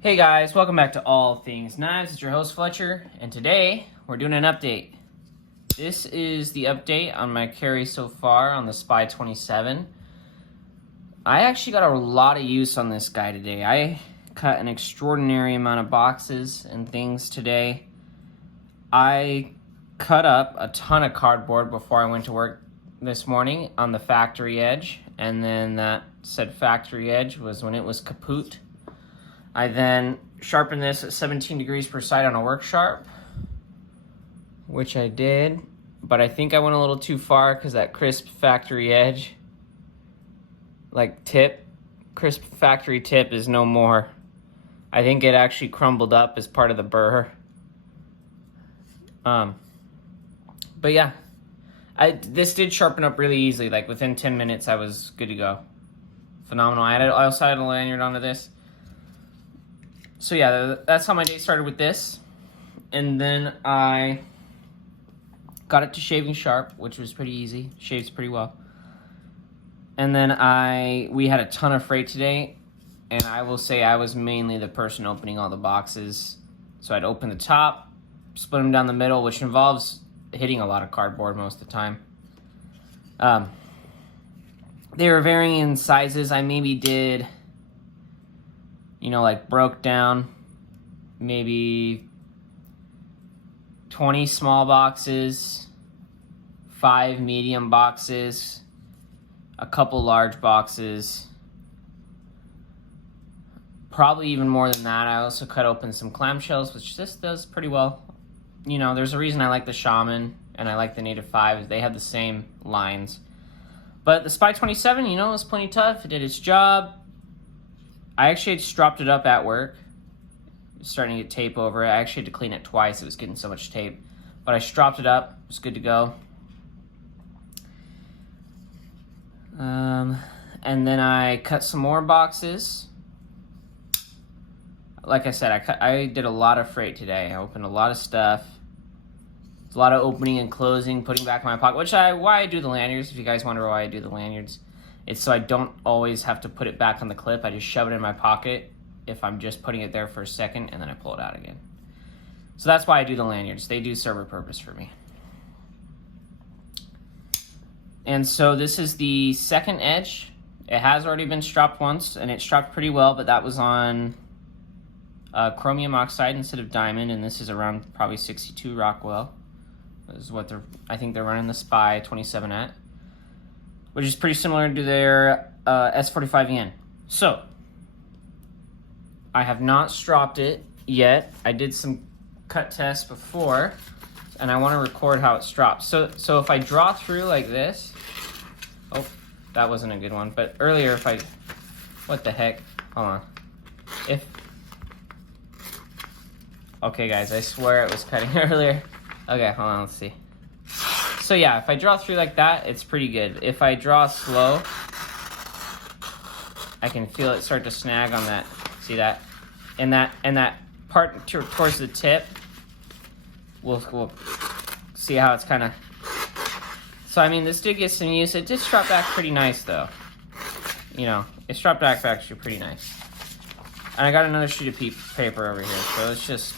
Hey guys, welcome back to All Things Knives. It's your host Fletcher, and today we're doing an update. This is the update on my carry so far on the SPY27. I actually got a lot of use on this guy today. I cut an extraordinary amount of boxes and things today. I cut up a ton of cardboard before I went to work this morning on the factory edge, and then that said factory edge was when it was kaput. I then sharpened this at 17 degrees per side on a work sharp, which I did, but I think I went a little too far because that crisp factory edge, crisp factory tip is no more. I think it actually crumbled up as part of the burr. But yeah, this did sharpen up really easily. Like within 10 minutes, I was good to go. Phenomenal. I also had a lanyard onto this. So yeah, that's how my day started with this. And then I got it to shaving sharp, which was pretty easy. Shaves pretty well. And then we had a ton of freight today, and I will say I was mainly the person opening all the boxes. So I'd open the top, split them down the middle, which involves hitting a lot of cardboard most of the time. They were varying in sizes. I maybe did, broke down maybe 20 small boxes, 5 medium boxes, a couple large boxes, probably even more than that. I also cut open some clamshells, which this does pretty well. There's a reason I like the Shaman and I like the Native 5. They have the same lines. But the SPY27, it was plenty tough. It did its job. I actually had stropped it up at work. It was starting to get tape over it. I actually had to clean it twice. It was getting so much tape. But I stropped it up. It was good to go. And then I cut some more boxes. Like I said, I did a lot of freight today. I opened a lot of stuff. It's a lot of opening and closing, putting back in my pocket, why I do the lanyards. If you guys wonder why I do the lanyards, it's so I don't always have to put it back on the clip. I just shove it in my pocket if I'm just putting it there for a second, and then I pull it out again. So that's why I do the lanyards. They do serve a purpose for me. And so this is the second edge. It has already been stropped once, and it stropped pretty well, but that was on chromium oxide instead of diamond, and this is around probably 62 Rockwell. This is what I think they're running the SPY27 at, which is pretty similar to their S45 yen. So, I have not stropped it yet. I did some cut tests before, and I want to record how it strops. So if I draw through like this, oh, that wasn't a good one, but earlier what the heck, hold on. Okay guys, I swear it was cutting earlier. Okay, hold on, let's see. So yeah, if I draw through like that, it's pretty good. If I draw slow, I can feel it start to snag on that. See that? And that part towards the tip, we'll see how it's kind of. So I mean, this did get some use. It did drop back pretty nice though. It's dropped back actually pretty nice. And I got another sheet of paper over here, so it's just,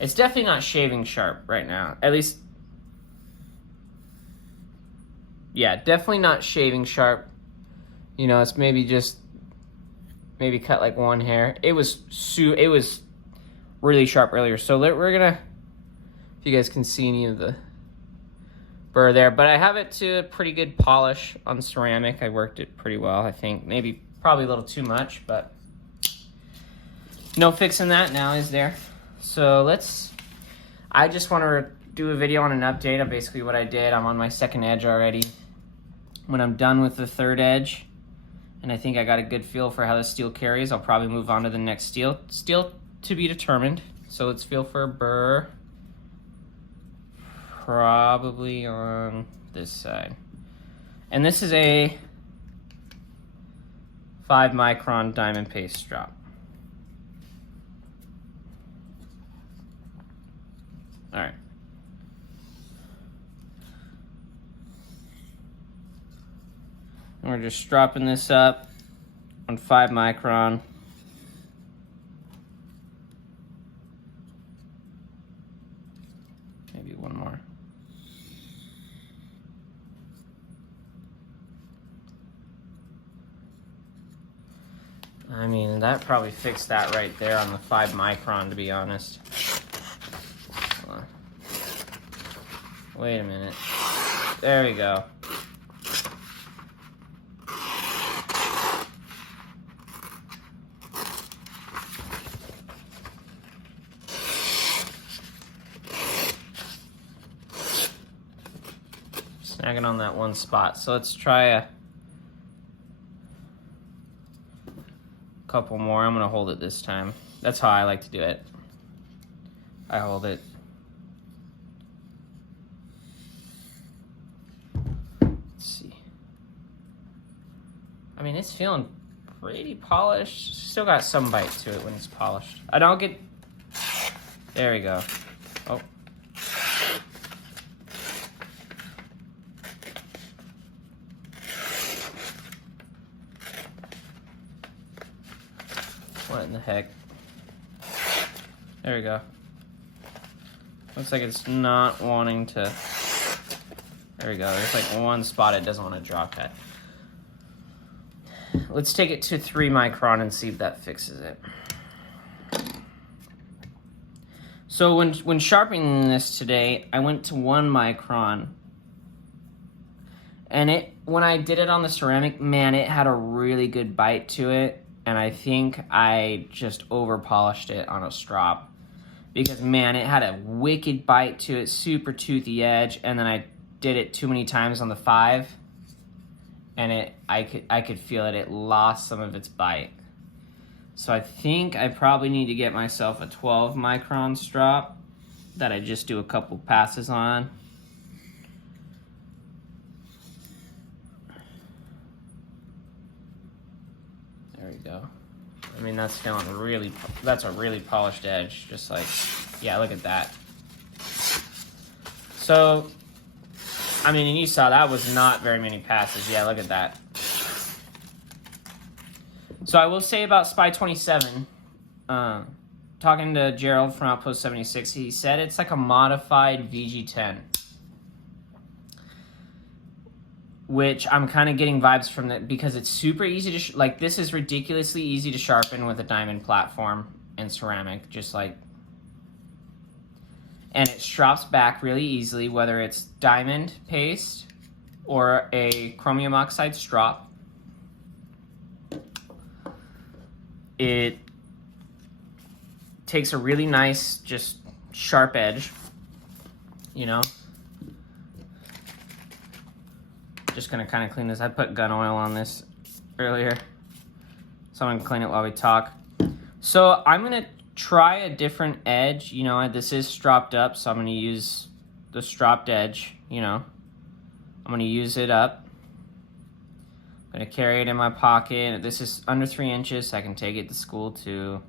it's definitely not shaving sharp right now. At least, yeah, definitely not shaving sharp. It's maybe cut like one hair. It was really sharp earlier. So we're gonna, if you guys can see any of the burr there, but I have it to a pretty good polish on ceramic. I worked it pretty well, I think. Probably a little too much, but no fixing that now, is there? So I just want to do a video on an update of basically what I did. I'm on my second edge already. When I'm done with the third edge, and I think I got a good feel for how the steel carries, I'll probably move on to the next steel. Steel to be determined. So let's feel for a burr. Probably on this side. And this is a 5-micron diamond paste drop. All right. And we're just dropping this up on 5 micron. Maybe one more. I mean, that probably fixed that right there on the 5 micron, to be honest. Hold on. Wait a minute. There we go. Snagging on that one spot. So let's try a couple more. I'm gonna hold it this time. That's how I like to do it. I hold it. Let's see. I mean, it's feeling pretty polished. Still got some bite to it when it's polished. I don't get. There we go. Oh. What in the heck? There we go. Looks like it's not wanting to. There we go. There's like one spot it doesn't want to drop at. Let's take it to 3 micron and see if that fixes it. So when sharpening this today, I went to 1 micron. And when I did it on the ceramic, man, it had a really good bite to it. And I think I just over polished it on a strop because, man, it had a wicked bite to it, super toothy edge, and then I did it too many times on the 5, and I could feel it. It lost some of its bite. So I think I probably need to get myself a 12 micron strop that I just do a couple passes on. There we go. I mean, that's feeling really, that's a really polished edge. Just like, yeah, look at that. So, I mean, and you saw that was not very many passes. Yeah, look at that. So I will say about SPY27, talking to Gerald from Outpost 76, he said it's like a modified VG10. Which I'm kind of getting vibes from that because it's super easy to, like, this is ridiculously easy to sharpen with a diamond platform and ceramic, just like, and it strops back really easily, whether it's diamond paste or a chromium oxide strop. It takes a really nice, just sharp edge, you know. Just gonna kind of clean this. I put gun oil on this earlier, so I'm gonna clean it while we talk. So I'm gonna try a different edge. You know, this is stropped up, so I'm gonna use the stropped edge. You know, I'm gonna use it up. I'm gonna carry it in my pocket. This is under 3 inches, so I can take it to school too.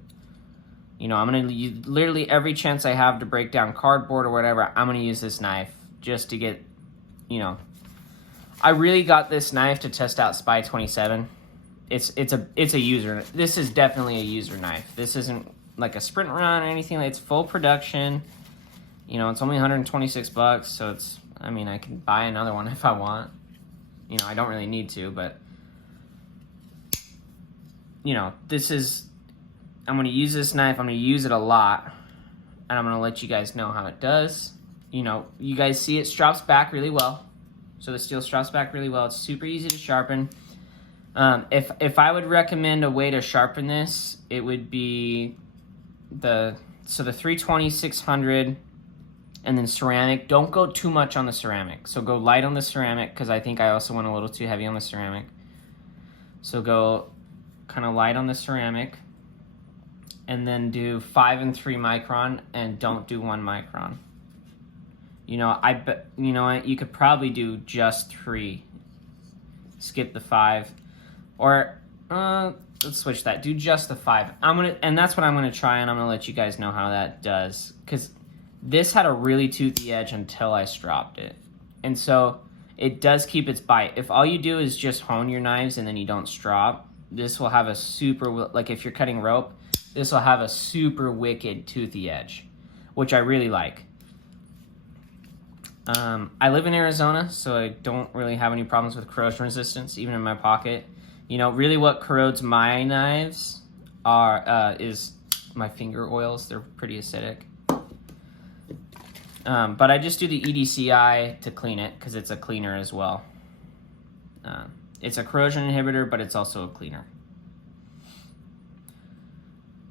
You know, I'm gonna use literally every chance I have to break down cardboard or whatever. I'm gonna use this knife just to get, you know. I really got this knife to test out SPY27. It's a user. This is definitely a user knife. This isn't like a sprint run or anything. It's full production. You know, it's only 126 bucks, so it's, I mean, I can buy another one if I want. You know, I don't really need to, but you know, this is, I'm going to use this knife. I'm going to use it a lot, and I'm going to let you guys know how it does. You know, you guys see it strops back really well. So the steel strops back really well. It's super easy to sharpen. If I would recommend a way to sharpen this, it would be the 320, 600, and then ceramic. Don't go too much on the ceramic. So go light on the ceramic, because I think I also went a little too heavy on the ceramic. So go kind of light on the ceramic, and then do 5 and 3 micron, and don't do 1 micron. You know, I bet, you know what, you could probably do just 3. Skip the 5. Or, let's switch that. Do just the 5. And that's what I'm gonna try, and I'm gonna let you guys know how that does. Because this had a really toothy edge until I stropped it. And so, it does keep its bite. If all you do is just hone your knives and then you don't strop, this will have a super, like if you're cutting rope, this will have a super wicked toothy edge, which I really like. I live in Arizona, so I don't really have any problems with corrosion resistance, even in my pocket. You know, really what corrodes my knives is my finger oils. They're pretty acidic. But I just do the EDCI to clean it because it's a cleaner as well. It's a corrosion inhibitor, but it's also a cleaner.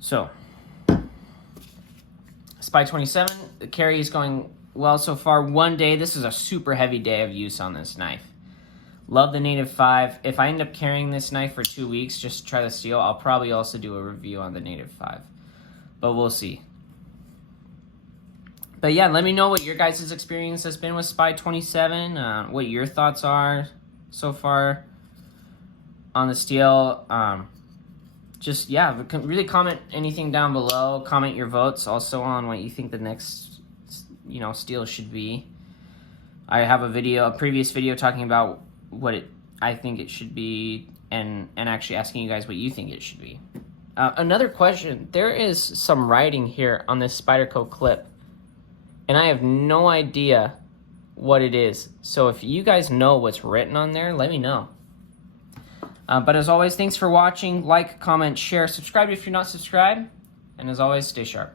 So, SPY27, the carry is going well so far. One day, this is a super heavy day of use on this knife. Love the Native 5. If I end up carrying this knife for 2 weeks just to try the steel, I'll probably also do a review on the Native 5. But we'll see. But yeah, let me know what your guys' experience has been with SPY27, what your thoughts are so far on the steel. Just, yeah, really comment anything down below. Comment your votes also on what you think the next, steel should be. I have a previous video talking about what I think it should be and actually asking you guys what you think it should be. Another question, there is some writing here on this Spyderco clip, and I have no idea what it is. So if you guys know what's written on there, let me know. But as always, thanks for watching. Like, comment, share, subscribe if you're not subscribed. And as always, stay sharp.